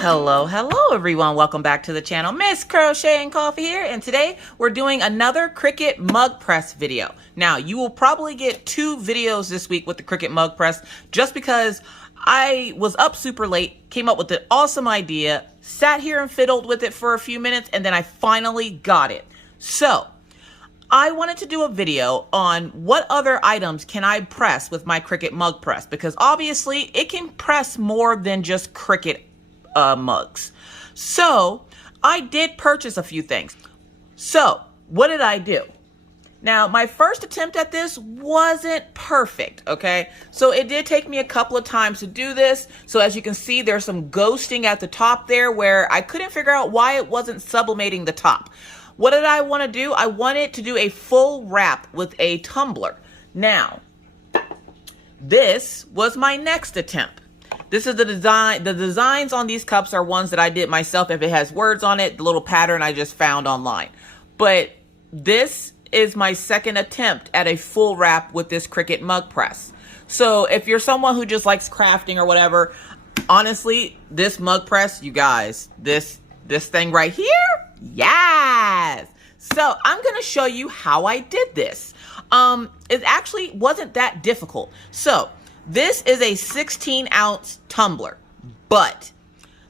Hello everyone. Welcome back to the channel. Miss Crocheting Coffee here, and today we're doing another Cricut mug press video. Now, you will probably get 2 videos this week with the Cricut mug press just because I was up super late, came up with an awesome idea, sat here and fiddled with it for a few minutes, and then I finally got it. So, I wanted to do a video on what other items can I press with my Cricut mug press, because obviously it can press more than just Cricut mugs. So I did purchase a few things. So what did I do? Now, my first attempt at this wasn't perfect, okay? So it did take me a couple of times to do this. So as you can see, there's some ghosting at the top there where I couldn't figure out why it wasn't sublimating the top. What did I want to do? I wanted to do a full wrap with a tumbler. Now, this was my next attempt. This is the design. The designs on these cups are ones that I did myself. If it has words on it, the little pattern I just found online. But this is my second attempt at a full wrap with this Cricut mug press. So if you're someone who just likes crafting or whatever, honestly, this mug press, you guys, this thing right here, yes. So I'm going to show you how I did this. It actually wasn't that difficult. So this is a 16-ounce tumbler, but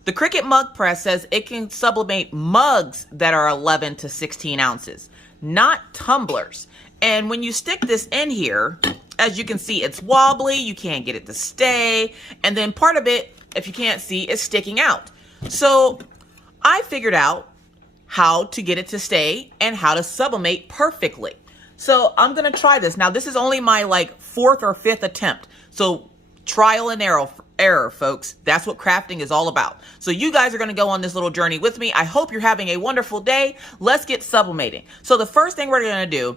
the Cricut mug press says it can sublimate mugs that are 11 to 16 ounces, not tumblers. And when you stick this in here, as you can see, it's wobbly. You can't get it to stay. And then part of it, if you can't see, is sticking out. So I figured out how to get it to stay and how to sublimate perfectly. So I'm going to try this. Now, this is only my 4th or 5th attempt. So trial and error, folks. That's what crafting is all about. So you guys are going to go on this little journey with me. I hope you're having a wonderful day. Let's get sublimating. So the first thing we're going to do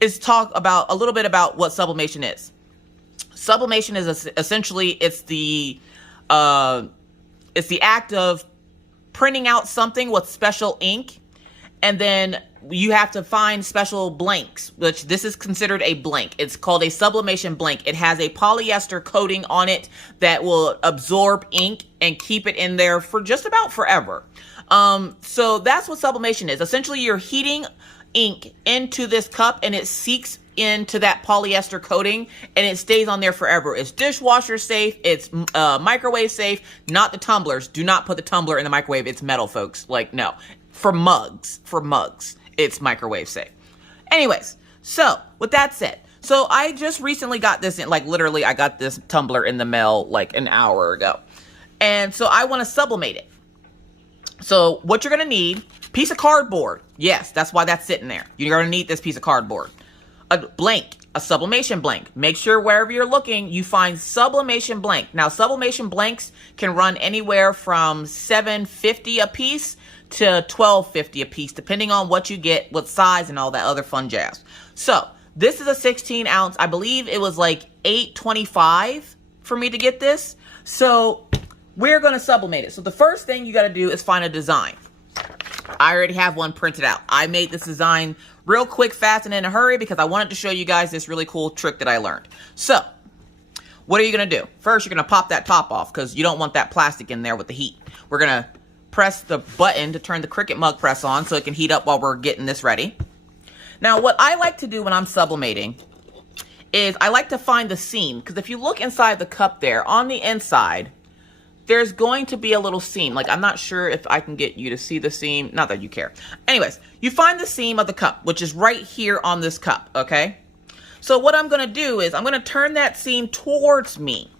is talk about a little bit about what sublimation is. Sublimation is essentially it's the act of printing out something with special ink, and then you have to find special blanks, which this is considered a blank. It's called a sublimation blank. It has a polyester coating on it that will absorb ink and keep it in there for just about forever. So that's what sublimation is. Essentially, you're heating ink into this cup and it seeps into that polyester coating and it stays on there forever. It's dishwasher safe. It's microwave safe. Not the tumblers. Do not put the tumbler in the microwave. It's metal, folks. No. For mugs, it's microwave safe. Anyways, so with that said, so I just recently got this in, literally I got this tumbler in the mail an hour ago. And so I want to sublimate it. So what you're going to need, piece of cardboard. Yes, that's why that's sitting there. You're going to need this piece of cardboard. A blank, a sublimation blank. Make sure wherever you're looking, you find sublimation blank. Now, sublimation blanks can run anywhere from $7.50 a piece to $12.50 a piece, depending on what you get, what size, and all that other fun jazz. So this is a 16-ounce. I believe it was $8.25 for me to get this. So we're going to sublimate it. So the first thing you got to do is find a design. I already have one printed out. I made this design real quick, fast, and in a hurry because I wanted to show you guys this really cool trick that I learned. So what are you going to do? First, you're going to pop that top off because you don't want that plastic in there with the heat. We're going to press the button to turn the Cricut mug press on so it can heat up while we're getting this ready. Now, what I like to do when I'm sublimating is I like to find the seam, because if you look inside the cup there, on the inside, there's going to be a little seam. I'm not sure if I can get you to see the seam. Not that you care. Anyways, you find the seam of the cup, which is right here on this cup, okay? So what I'm going to do is I'm going to turn that seam towards me.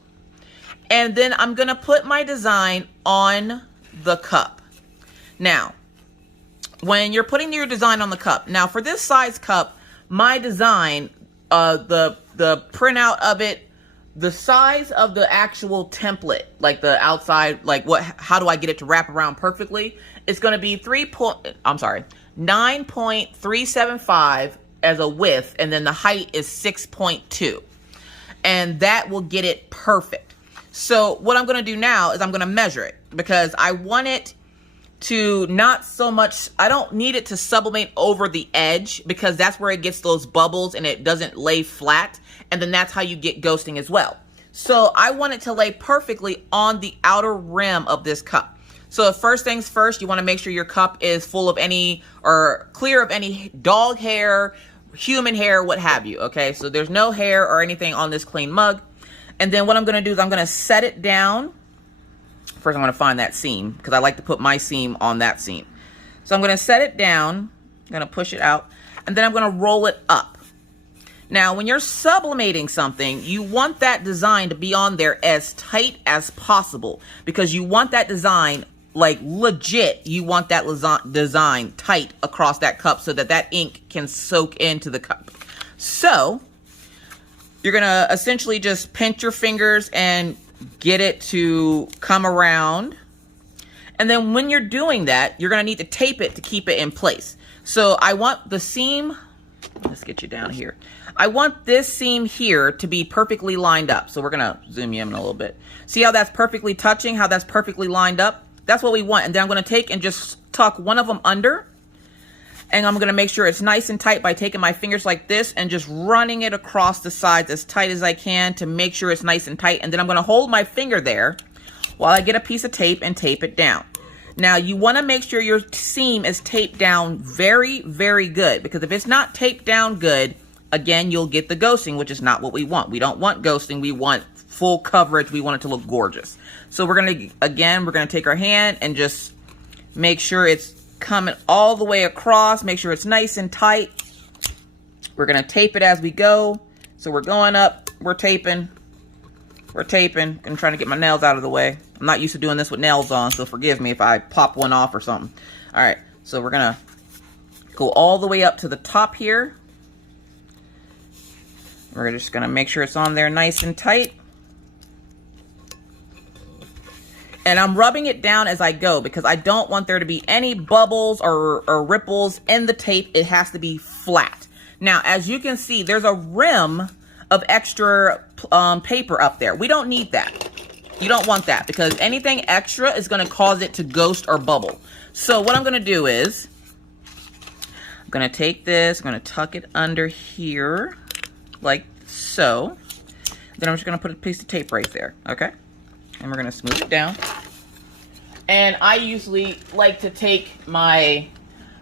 And then I'm going to put my design on the cup. Now, when you're putting your design on the cup, now for this size cup, my design, the printout of it, the size of the actual template, the outside, how do I get it to wrap around perfectly? It's going to be 9.375 as a width, and then the height is 6.2, and that will get it perfect. So what I'm going to do now is I'm going to measure it because I want it to not so much, I don't need it to sublimate over the edge because that's where it gets those bubbles and it doesn't lay flat. And then that's how you get ghosting as well. So I want it to lay perfectly on the outer rim of this cup. So first things first, you want to make sure your cup is full of any, or clear of any dog hair, human hair, what have you, okay? So there's no hair or anything on this clean mug. And then what I'm going to do is I'm going to set it down. First, I'm going to find that seam, because I like to put my seam on that seam. So I'm going to set it down. I'm going to push it out. And then I'm going to roll it up. Now, when you're sublimating something, you want that design to be on there as tight as possible, because you want that design, like legit, you want that design tight across that cup so that that ink can soak into the cup. So you're going to essentially just pinch your fingers and get it to come around. And then when you're doing that, you're going to need to tape it to keep it in place. So I want the seam, let's get you down here. I want this seam here to be perfectly lined up. So we're going to zoom you in a little bit. See how that's perfectly touching, how that's perfectly lined up? That's what we want. And then I'm going to take and just tuck one of them under. And I'm going to make sure it's nice and tight by taking my fingers like this and just running it across the sides as tight as I can to make sure it's nice and tight. And then I'm going to hold my finger there while I get a piece of tape and tape it down. Now, you want to make sure your seam is taped down very, very good, because if it's not taped down good, again, you'll get the ghosting, which is not what we want. We don't want ghosting. We want full coverage. We want it to look gorgeous. So we're going to, again, we're going to take our hand and just make sure it's coming all the way across. Make sure it's nice and tight. We're going to tape it as we go. So we're going up, we're taping. I'm trying to get my nails out of the way. I'm not used to doing this with nails on, so forgive me if I pop one off or something. All right, so we're going to go all the way up to the top here. We're just going to make sure it's on there nice and tight. And I'm rubbing it down as I go, because I don't want there to be any bubbles or ripples in the tape. It has to be flat. Now, as you can see, there's a rim of extra paper up there. We don't need that. You don't want that, because anything extra is going to cause it to ghost or bubble. So what I'm going to do is, I'm going to take this, I'm going to tuck it under here, like so. Then I'm just going to put a piece of tape right there, okay? And we're going to smooth it down. And I usually like to take my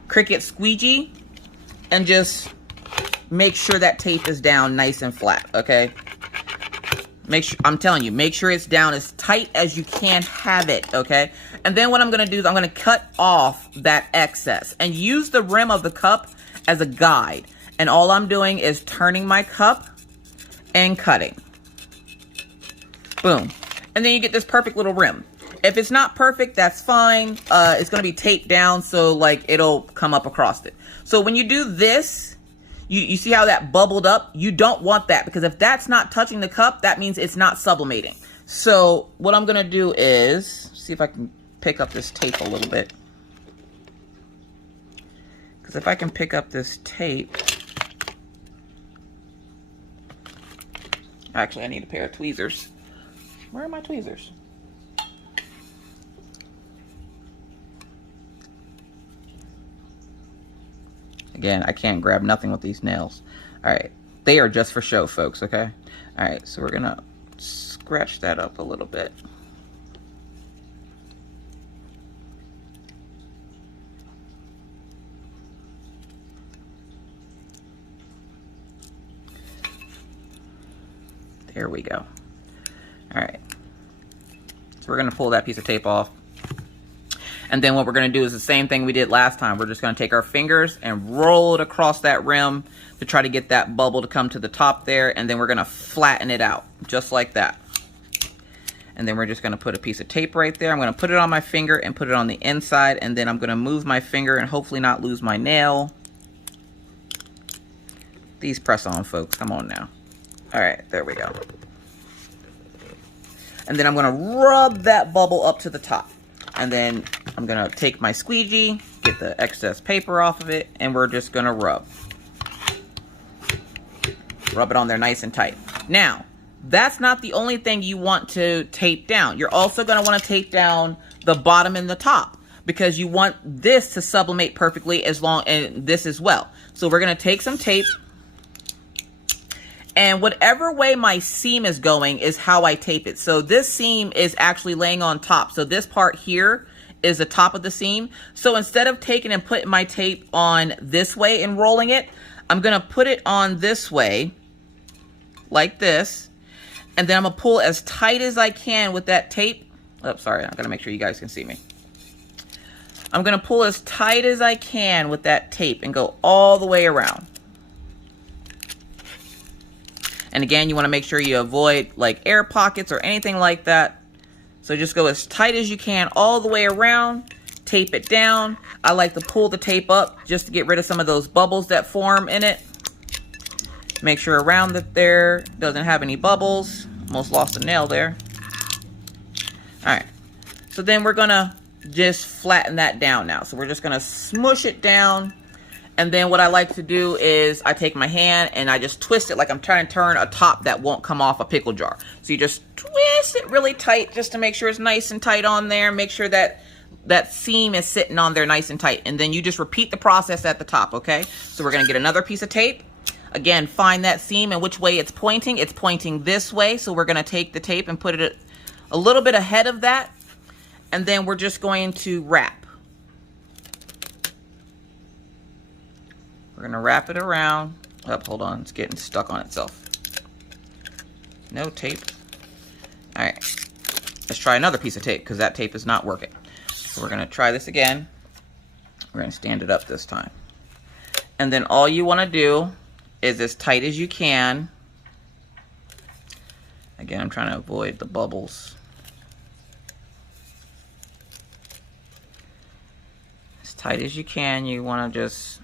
Cricut squeegee and just make sure that tape is down nice and flat, okay? Make sure, I'm telling you, make sure it's down as tight as you can have it, okay? And then what I'm going to do is I'm going to cut off that excess and use the rim of the cup as a guide. And all I'm doing is turning my cup and cutting. Boom. And then you get this perfect little rim. If it's not perfect, that's fine. It's going to be taped down, so like it'll come up across it. So when you do this, you see how that bubbled up? You don't want that, because if that's not touching the cup, that means it's not sublimating. So what I'm going to do is, see if I can pick up this tape a little bit. Because if I can pick up this tape, actually I need a pair of tweezers. Where are my tweezers? Again, I can't grab nothing with these nails. All right, they are just for show, folks, okay? All right, so we're gonna scratch that up a little bit. There we go. All right, so we're gonna pull that piece of tape off. And then what we're gonna do is the same thing we did last time. We're just gonna take our fingers and roll it across that rim to try to get that bubble to come to the top there. And then we're gonna flatten it out, just like that. And then we're just gonna put a piece of tape right there. I'm gonna put it on my finger and put it on the inside. And then I'm gonna move my finger and hopefully not lose my nail. These press on, folks, come on now. All right, there we go. And then I'm gonna rub that bubble up to the top. And then I'm gonna take my squeegee, get the excess paper off of it, and we're just gonna rub. Rub it on there nice and tight. Now, that's not the only thing you want to tape down. You're also gonna wanna tape down the bottom and the top, because you want this to sublimate perfectly and this as well. So we're gonna take some tape, and whatever way my seam is going is how I tape it. So this seam is actually laying on top. So this part here is the top of the seam. So instead of taking and putting my tape on this way and rolling it, I'm gonna put it on this way, like this, and then I'm gonna pull as tight as I can with that tape. Oh, sorry, I'm gonna make sure you guys can see me. I'm gonna pull as tight as I can with that tape and go all the way around. And again, you wanna make sure you avoid like air pockets or anything like that. So just go as tight as you can all the way around, tape it down. I like to pull the tape up just to get rid of some of those bubbles that form in it. Make sure around it there doesn't have any bubbles. Almost lost a nail there. All right, so then we're gonna just flatten that down now. So we're just gonna smush it down. And then what I like to do is I take my hand and I just twist it like I'm trying to turn a top that won't come off a pickle jar. So you just twist it really tight just to make sure it's nice and tight on there. Make sure that that seam is sitting on there nice and tight. And then you just repeat the process at the top, okay? So we're gonna get another piece of tape. Again, find that seam and which way it's pointing. It's pointing this way. So we're gonna take the tape and put it a little bit ahead of that. And then we're just going to wrap. We're gonna wrap it around. Oh, hold on, it's getting stuck on itself. No tape. All right, let's try another piece of tape because that tape is not working. So we're gonna try this again. We're gonna stand it up this time. And then all you wanna do is as tight as you can. Again, I'm trying to avoid the bubbles. As tight as you can, you wanna just,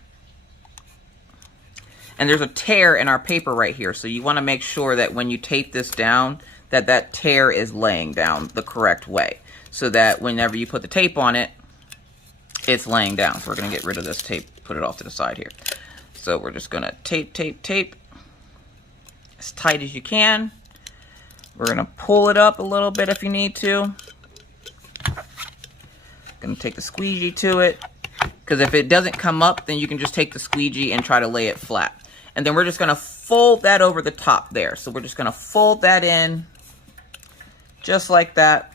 and there's a tear in our paper right here. So you want to make sure that when you tape this down, that that tear is laying down the correct way. So that whenever you put the tape on it, it's laying down. So we're going to get rid of this tape, put it off to the side here. So we're just going to tape, tape, tape as tight as you can. We're going to pull it up a little bit if you need to. Going to take the squeegee to it. Because if it doesn't come up, then you can just take the squeegee and try to lay it flat. And then we're just going to fold that over the top there. So we're just going to fold that in just like that.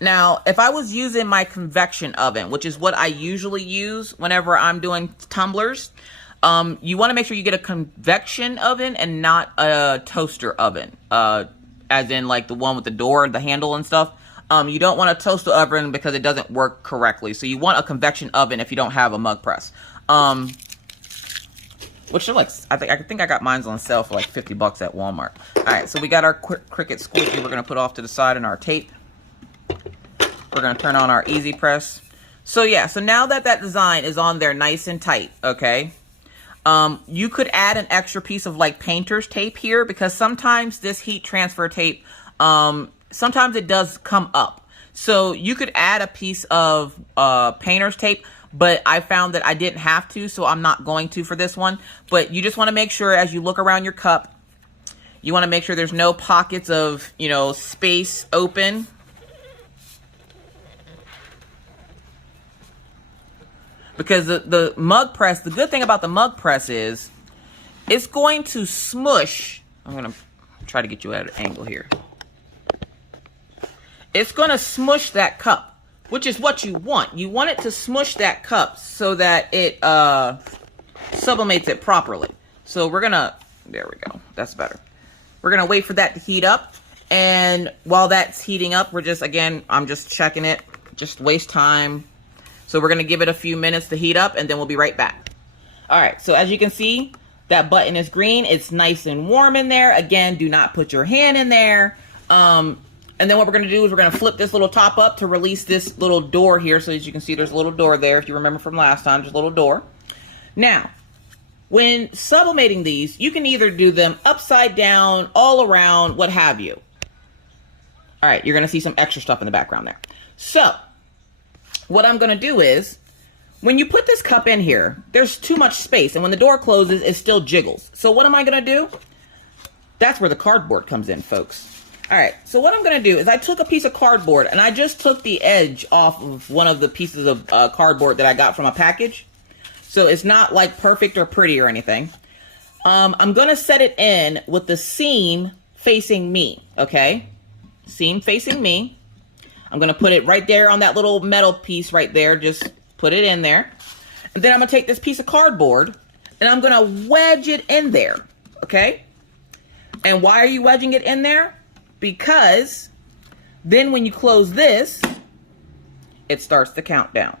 Now, if I was using my convection oven, which is what I usually use whenever I'm doing tumblers, you want to make sure you get a convection oven and not a toaster oven, as in like the one with the door, the handle and stuff. You don't want a toaster oven because it doesn't work correctly. So you want a convection oven if you don't have a mug press. Which are like, I think I got mine on sale for like 50 bucks at Walmart. All right, so we got our Cricut squeegee. We're gonna put off to the side in our tape. We're gonna turn on our easy press. So yeah, so now that that design is on there nice and tight, okay? You could add an extra piece of like painter's tape here because sometimes this heat transfer tape, sometimes it does come up. So you could add a piece of painter's tape, but I found that I didn't have to, so I'm not going to for this one. But you just want to make sure as you look around your cup, you want to make sure there's no pockets of, you know, space open. Because the mug press, the good thing about the mug press is it's going to smush. I'm going to try to get you at an angle here. It's going to smush that cup, which is what you want. You want it to smush that cup so that it sublimates it properly. So we're going to, there we go. That's better. We're going to wait for that to heat up. And while that's heating up, we're just, again, I'm just checking it. Just waste time. So we're going to give it a few minutes to heat up and then we'll be right back. All right. So as you can see, that button is green. It's nice and warm in there. Again, do not put your hand in there. And then what we're going to do is we're going to flip this little top up to release this little door here. So as you can see, there's a little door there. If you remember from last time, just a little door. Now, when sublimating these, you can either do them upside down, all around, what have you. All right, you're going to see some extra stuff in the background there. So what I'm going to do is when you put this cup in here, there's too much space. And when the door closes, it still jiggles. So what am I going to do? That's where the cardboard comes in, folks. All right, so what I'm going to do is I took a piece of cardboard and I just took the edge off of one of the pieces of cardboard that I got from a package. So it's not like perfect or pretty or anything. I'm going to set it in with the seam facing me, okay? Seam facing me. I'm going to put it right there on that little metal piece right there. Just put it in there. And then I'm going to take this piece of cardboard and I'm going to wedge it in there. Okay. And why are you wedging it in there? Because then when you close this, it starts to count down.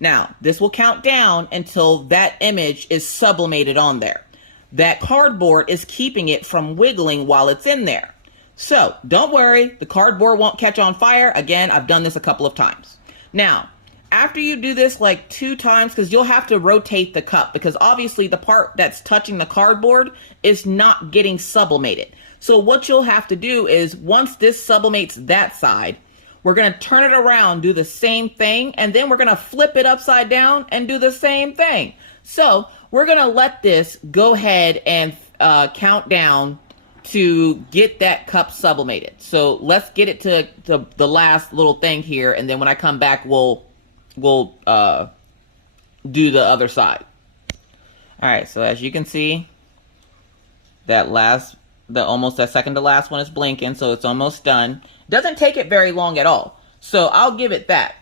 Now, this will count down until that image is sublimated on there. That cardboard is keeping it from wiggling while it's in there. So don't worry, the cardboard won't catch on fire. Again, I've done this a couple of times. Now, after you do this like 2 times, because you'll have to rotate the cup, because obviously the part that's touching the cardboard is not getting sublimated. So what you'll have to do is once this sublimates that side, we're going to turn it around, do the same thing, and then we're going to flip it upside down and do the same thing. So we're going to let this go ahead and count down to get that cup sublimated. So let's get it to the last little thing here, and then when I come back, we'll do the other side. All right, so as you can see, that second to last one is blinking, so it's almost done. Doesn't take it very long at all, so I'll give it that.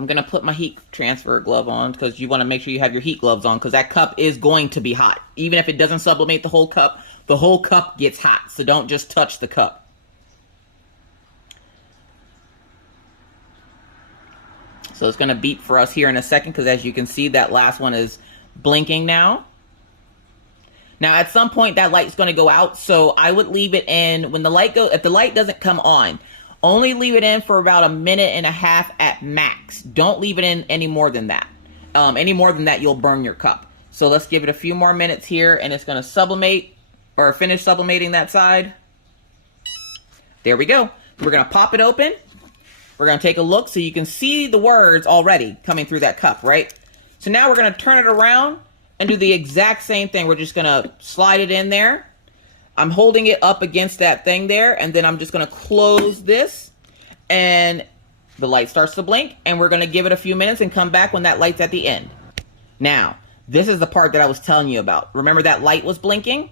I'm gonna put my heat transfer glove on because you want to make sure you have your heat gloves on, because that cup is going to be hot. Even if it doesn't sublimate the whole cup gets hot, so don't just touch the cup. So it's going to beep for us here in a second, because as you can see, that last one is blinking now. Now, at some point, that light's going to go out, so I would leave it in when the light if the light doesn't come on, only leave it in for about 1.5 minutes at max. Don't leave it in any more than that. Any more than that, you'll burn your cup. So let's give it a few more minutes here, and it's going to sublimate or finish sublimating that side. There we go. We're going to pop it open. We're going to take a look so you can see the words already coming through that cup, right? So now we're going to turn it around and do the exact same thing. We're just going to slide it in there. I'm holding it up against that thing there, and then I'm just going to close this, and the light starts to blink, and we're going to give it a few minutes and come back when that light's at the end. Now, this is the part that I was telling you about. Remember that light was blinking?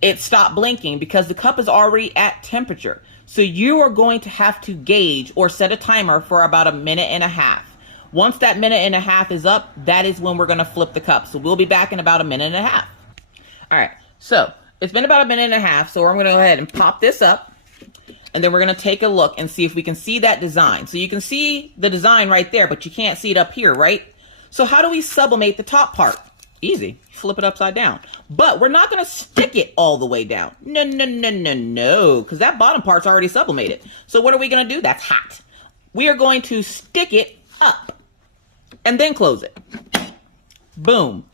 It stopped blinking because the cup is already at temperature. So you are going to have to gauge or set a timer for about 1.5 minutes. Once that 1.5 minutes is up, that is when we're going to flip the cup. So we'll be back in about 1.5 minutes. All right, so it's been about 1.5 minutes, so I'm going to go ahead and pop this up, and then we're going to take a look and see if we can see that design. So you can see the design right there, but you can't see it up here, right? So how do we sublimate the top part? Easy. Flip it upside down. But we're not going to stick it all the way down. No, no, no, no, no, because that bottom part's already sublimated. So what are we going to do? That's hot. We are going to stick it up and then close it. Boom.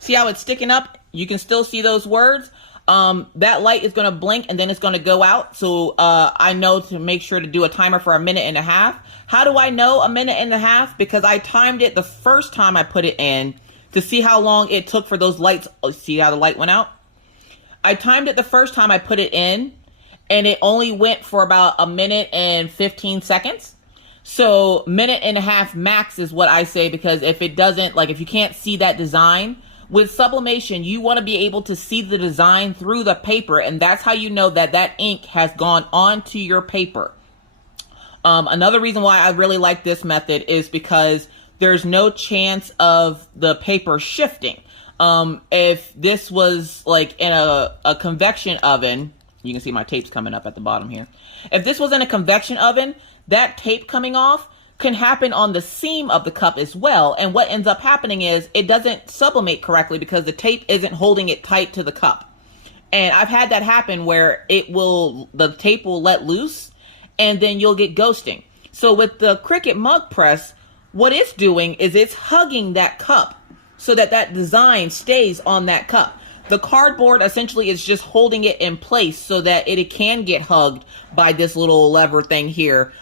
See how it's sticking up? You can still see those words. That light is going to blink and then it's going to go out. So I know to make sure to do a timer for 1.5 minutes. How do I know 1.5 minutes? Because I timed it the first time I put it in to see how long it took for those lights. See how the light went out? I timed it the first time I put it in, and it only went for about 1 minute and 15 seconds. So 1.5 minutes max is what I say, because if it doesn't, like if you can't see that design, with sublimation, you want to be able to see the design through the paper, and that's how you know that that ink has gone onto your paper. Another reason why I really like this method is because there's no chance of the paper shifting. If this was like in a convection oven, you can see my tape's coming up at the bottom here. If this was in a convection oven, that tape coming off can happen on the seam of the cup as well. And what ends up happening is it doesn't sublimate correctly because the tape isn't holding it tight to the cup. And I've had that happen where the tape will let loose and then you'll get ghosting. So with the Cricut mug press, what it's doing is it's hugging that cup so that that design stays on that cup. The cardboard essentially is just holding it in place so that it can get hugged by this little lever thing here.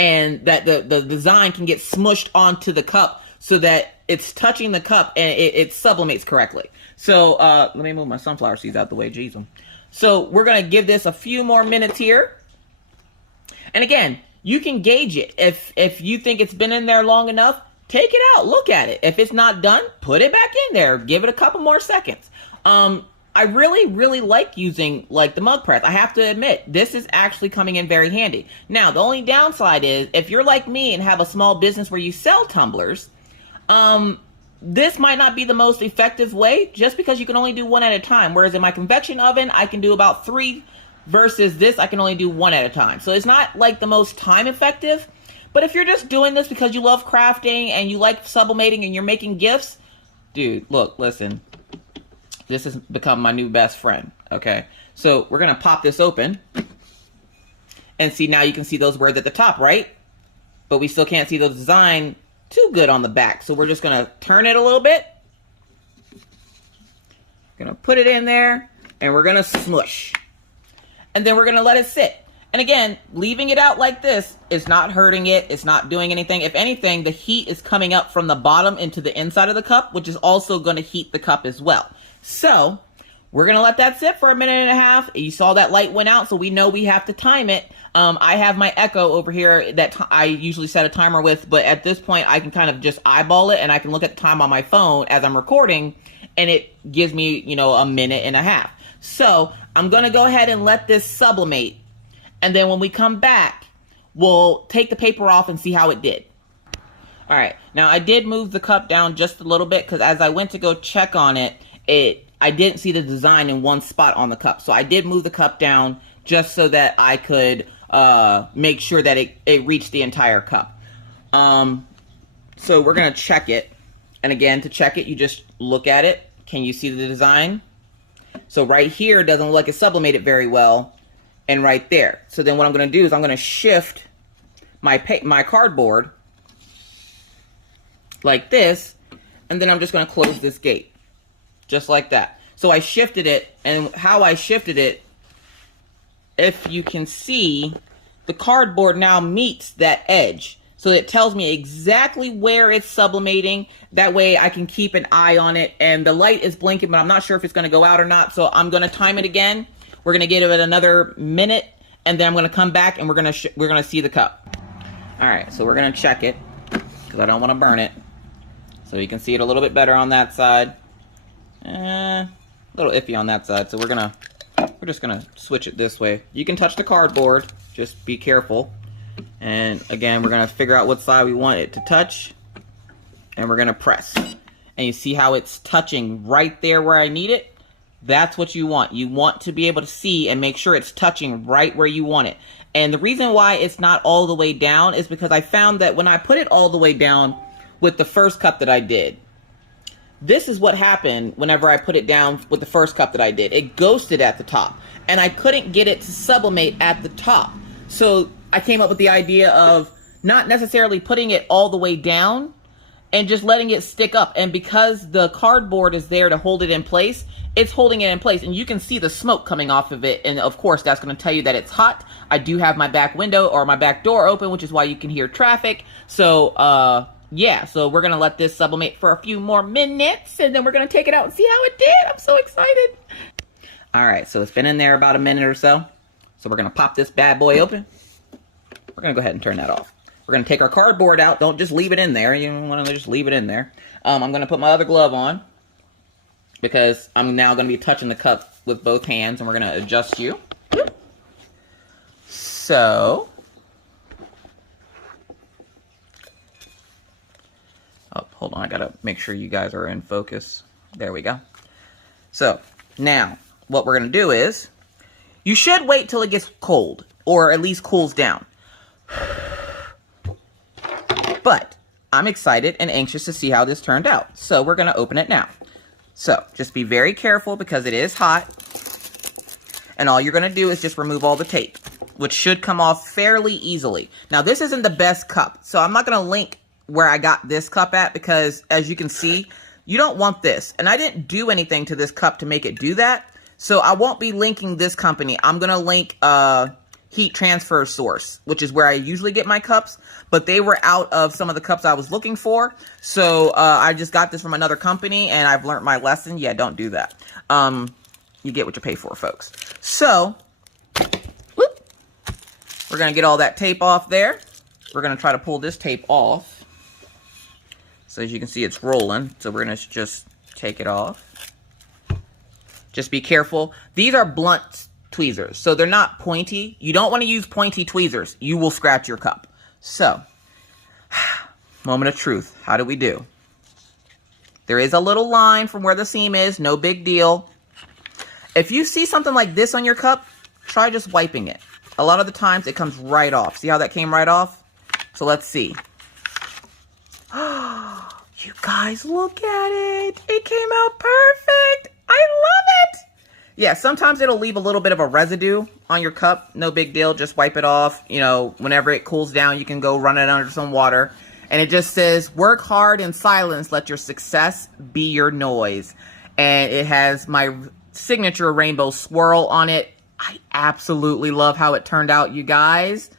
And that the design can get smushed onto the cup so that it's touching the cup and it sublimates correctly. So let me move my sunflower seeds out the way, jeez. So we're going to give this a few more minutes here. And again, you can gauge it. If you think it's been in there long enough, take it out, look at it. If it's not done, put it back in there. Give it a couple more seconds. I I really like using like the mug press. I have to admit, this is actually coming in very handy. Now, the only downside is if you're like me and have a small business where you sell tumblers, this might not be the most effective way just because you can only do one at a time. Whereas in my convection oven, I can do about 3 versus this, I can only do 1 at a time. So it's not like the most time effective. But if you're just doing this because you love crafting and you like sublimating and you're making gifts, dude, look, listen. This has become my new best friend, okay? So we're gonna pop this open and see, now you can see those words at the top, right? But we still can't see the design too good on the back. So we're just gonna turn it a little bit. Gonna put it in there and we're gonna smush. And then we're gonna let it sit. And again, leaving it out like this is not hurting it. It's not doing anything. If anything, the heat is coming up from the bottom into the inside of the cup, which is also gonna heat the cup as well. So we're going to let that sit for 1.5 minutes. You saw that light went out, so we know we have to time it. I have my Echo over here that I usually set a timer with, but at this point I can kind of just eyeball it and I can look at the time on my phone as I'm recording and it gives me, you know, 1.5 minutes. So I'm going to go ahead and let this sublimate. And then when we come back, we'll take the paper off and see how it did. All right. Now I did move the cup down just a little bit because as I went to go check on it, I didn't see the design in one spot on the cup. So I did move the cup down just so that I could make sure that it reached the entire cup. So we're going to check it. And again, to check it, you just look at it. Can you see the design? So right here, it doesn't look like it's sublimated very well. And right there. So then what I'm going to do is I'm going to shift my cardboard like this. And then I'm just going to close this gate. Just like that. So I shifted it, and how I shifted it, if you can see, the cardboard now meets that edge. So it tells me exactly where it's sublimating. That way I can keep an eye on it. And the light is blinking, but I'm not sure if it's going to go out or not. So I'm going to time it again. We're going to give it another minute, and then I'm going to come back and we're going to see the cup. All right, so we're going to check it because I don't want to burn it. So you can see it a little bit better on that side. A little iffy on that side, so we're just gonna switch it this way. You can touch the cardboard, just be careful. And again, we're gonna figure out what side we want it to touch, and we're gonna press. And you see how it's touching right there where I need it? That's what you want. You want to be able to see and make sure it's touching right where you want it. And the reason why it's not all the way down is because I found that when I put it all the way down with the first cup that I did, this is what happened whenever I put it down with the first cup that I did. It ghosted at the top, and I couldn't get it to sublimate at the top. So I came up with the idea of not necessarily putting it all the way down and just letting it stick up. And because the cardboard is there to hold it in place, it's holding it in place. And you can see the smoke coming off of it. And of course, that's going to tell you that it's hot. I do have my back window or my back door open, which is why you can hear traffic. So, yeah, so we're going to let this sublimate for a few more minutes, and then we're going to take it out and see how it did. I'm so excited. All right, so it's been in there about a minute or so. So we're going to pop this bad boy open. We're going to go ahead and turn that off. We're going to take our cardboard out. Don't just leave it in there. You want to just leave it in there. I'm going to put my other glove on because I'm now going to be touching the cup with both hands, and we're going to adjust you. So... oh, hold on, I gotta make sure you guys are in focus. There we go. So, now, what we're gonna do is, you should wait till it gets cold, or at least cools down. But, I'm excited and anxious to see how this turned out. So, we're gonna open it now. So, just be very careful because it is hot. And all you're gonna do is just remove all the tape, which should come off fairly easily. Now, this isn't the best cup, so I'm not gonna link where I got this cup at because as you can see, you don't want this. And I didn't do anything to this cup to make it do that. So I won't be linking this company. I'm going to link Heat Transfer Source, which is where I usually get my cups. But they were out of some of the cups I was looking for. So I just got this from another company and I've learned my lesson. Yeah, don't do that. You get what you pay for, folks. So, whoop, we're going to get all that tape off there. We're going to try to pull this tape off. So as you can see, it's rolling. So we're going to just take it off. Just be careful. These are blunt tweezers, so they're not pointy. You don't want to use pointy tweezers. You will scratch your cup. So, moment of truth. How do we do? There is a little line from where the seam is. No big deal. If you see something like this on your cup, try just wiping it. A lot of the times it comes right off. See how that came right off? So let's see. You guys, look at it. It came out perfect. I love it. Yeah, sometimes it'll leave a little bit of a residue on your cup. No big deal. Just wipe it off. You know, whenever it cools down, you can go run it under some water. And it just says, work hard in silence. Let your success be your noise. And it has my signature rainbow swirl on it. I absolutely love how it turned out, you guys.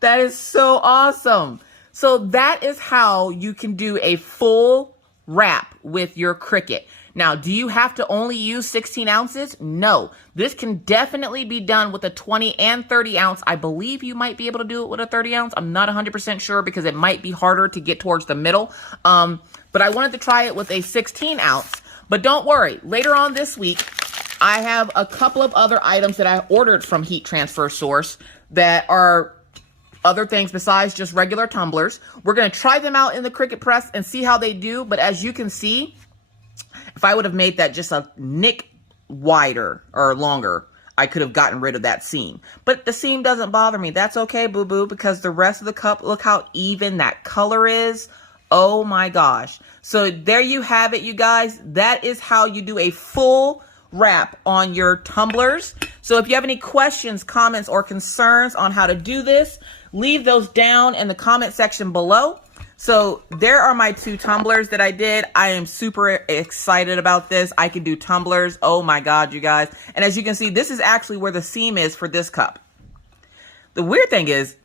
That is so awesome. So that is how you can do a full wrap with your Cricut. Now, do you have to only use 16 ounces? No. This can definitely be done with a 20 and 30 ounce. I believe you might be able to do it with a 30 ounce. I'm not 100% sure because it might be harder to get towards the middle. But I wanted to try it with a 16 ounce. But don't worry, later on this week, I have a couple of other items that I ordered from Heat Transfer Source that are other things besides just regular tumblers. We're going to try them out in the Cricut press and see how they do. But as you can see, if I would have made that just a nick wider or longer, I could have gotten rid of that seam. But the seam doesn't bother me. That's okay, boo-boo, because the rest of the cup, look how even that color is. Oh my gosh. So there you have it, you guys. That is how you do a full wrap on your tumblers. So if you have any questions, comments, or concerns on how to do this, leave those down in the comment section below. So there are my 2 tumblers that I did. I am super excited about this. I can do tumblers. Oh my God, you guys. And as you can see, this is actually where the seam is for this cup. The weird thing is,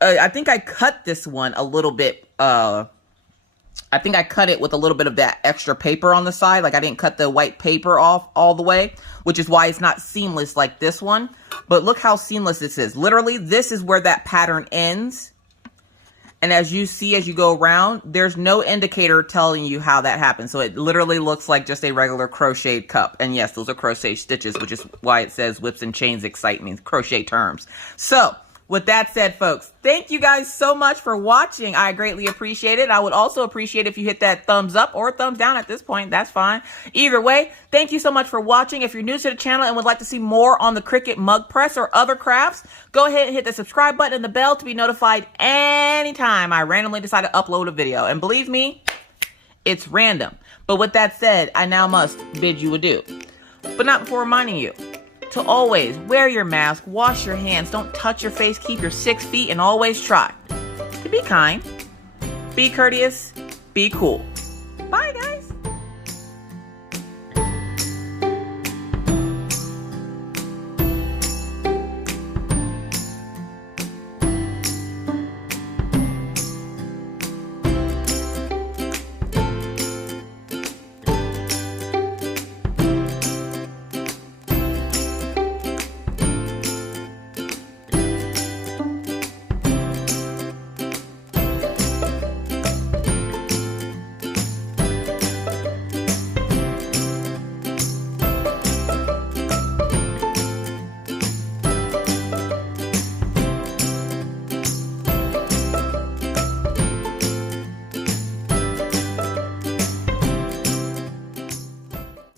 I think I cut this one a little bit. I think I cut it with a little bit of that extra paper on the side. Like I didn't cut the white paper off all the way, which is why it's not seamless like this one. But look how seamless this is. Literally, this is where that pattern ends. And as you see, as you go around, there's no indicator telling you how that happens. So it literally looks like just a regular crocheted cup. And yes, those are crochet stitches, which is why it says whips and chains excite me, crochet terms. So with that said, folks, thank you guys so much for watching. I greatly appreciate it. I would also appreciate if you hit that thumbs up or thumbs down at this point. That's fine. Either way, thank you so much for watching. If you're new to the channel and would like to see more on the Cricut mug press or other crafts, go ahead and hit the subscribe button and the bell to be notified anytime I randomly decide to upload a video. And believe me, it's random. But with that said, I now must bid you adieu. But not before reminding you to always wear your mask, wash your hands, don't touch your face, keep your 6 feet, and always try to be kind, be courteous, be cool.